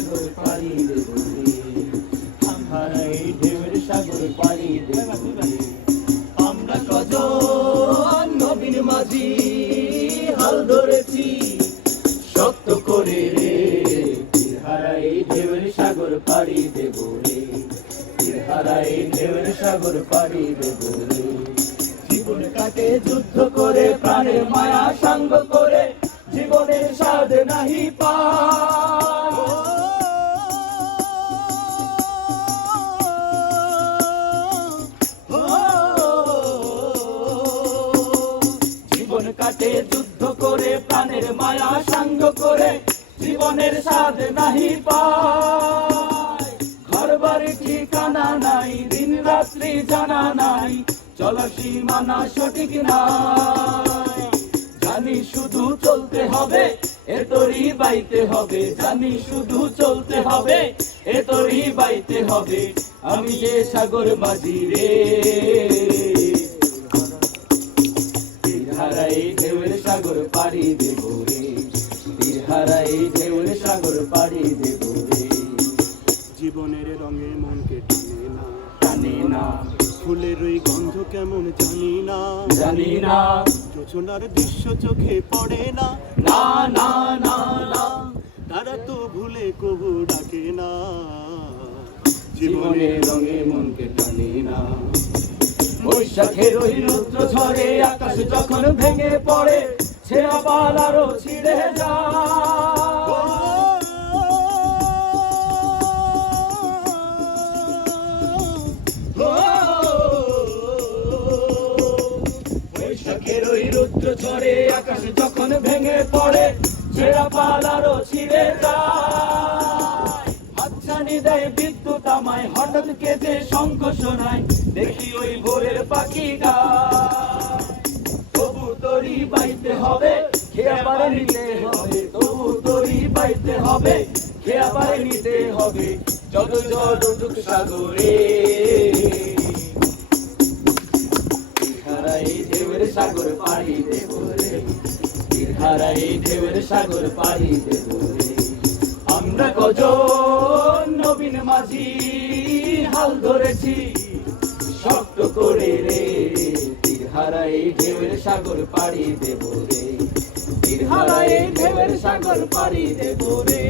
পাড়ি দেব রে, হারাই ঢেউয়ের সাগর পাড়ি দেব রে। আমরা কজন নবীন মাঝি হাল ধরেছি শক্ত করে রে, হারাই ঢেউয়ের সাগর পাড়ি দেব রে, হারাই ঢেউয়ের সাগর পাড়ি দেব রে। জীবন কাটে যুদ্ধ করে, প্রাণের মায়া সাঙ্গ করে, জীবনের স্বাদ নাহি পায়। জীবন কাটে যুদ্ধ করে, প্রাণের মায়া সাঙ্গ করে, জীবনের স্বাদ নাহি পায়। ঘর বাড়ি ঠিকানা নাই, দিন রাত্রি জানা নাই, চলা সীমানা সঠিক নাই। জানি শুধু চলতে হবে, এ তরি বাইতে হবে, জানি শুধু চলতে হবে, এ তরি বাইতে হবে। আমি যে সাগর মাঝি রে, হারাই ঢেউয়ের সাগর পাড়ি দেব রে, হারাই ঢেউয়ের সাগর পাড়ি দেব রে। জীবনের রঙে মনকে টানে না, টানে না, ফুলের ওই গন্ধ কেমন জানি না, জানি না, যোচনার দৃশ্য চোখে পড়ে না, না না না না, তারা তো ভুলে কবু ডাকে না। জীবনের রঙে মনকে টানে না। বৈশাখের ওই রৌদ্র ঝড়ে আকাশ যখন ভেঙে পড়ে, ছেঁড়া পাল আরো ছিঁড়ে বৈশাখের ওই রৌদ্র ঝড়ে আকাশ যখন ভেঙে পড়ে, ছেঁড়া পাল আরো ছিঁড়ে যায়। হাতছানি দেয় বিদ্যুৎ আমায়, হঠাৎ কেঁদে শঙ্খ শোনায়, দেখি ওই ভোরের পাখি গায়। তবু তরি বাইতে হবে, খেয়া পারে নিতে হবে, তবু তরি বাইতে হবে, খেয়া পারে নিতে হবে। যত জল উঠুক সাগরে, হারাই ঢেউয়ের সাগর পাড়ি দেব রে, হারাই ঢেউয়ের সাগর পাড়ি দেব রে। আমরা কজন নবীন মাঝি হাল ধরেছি শক্ত করে রে, হারাই ঢেউয়ের সাগর পাড়ি দেব রে, হারাই ঢেউয়ের সাগর পাড়ি দেব রে।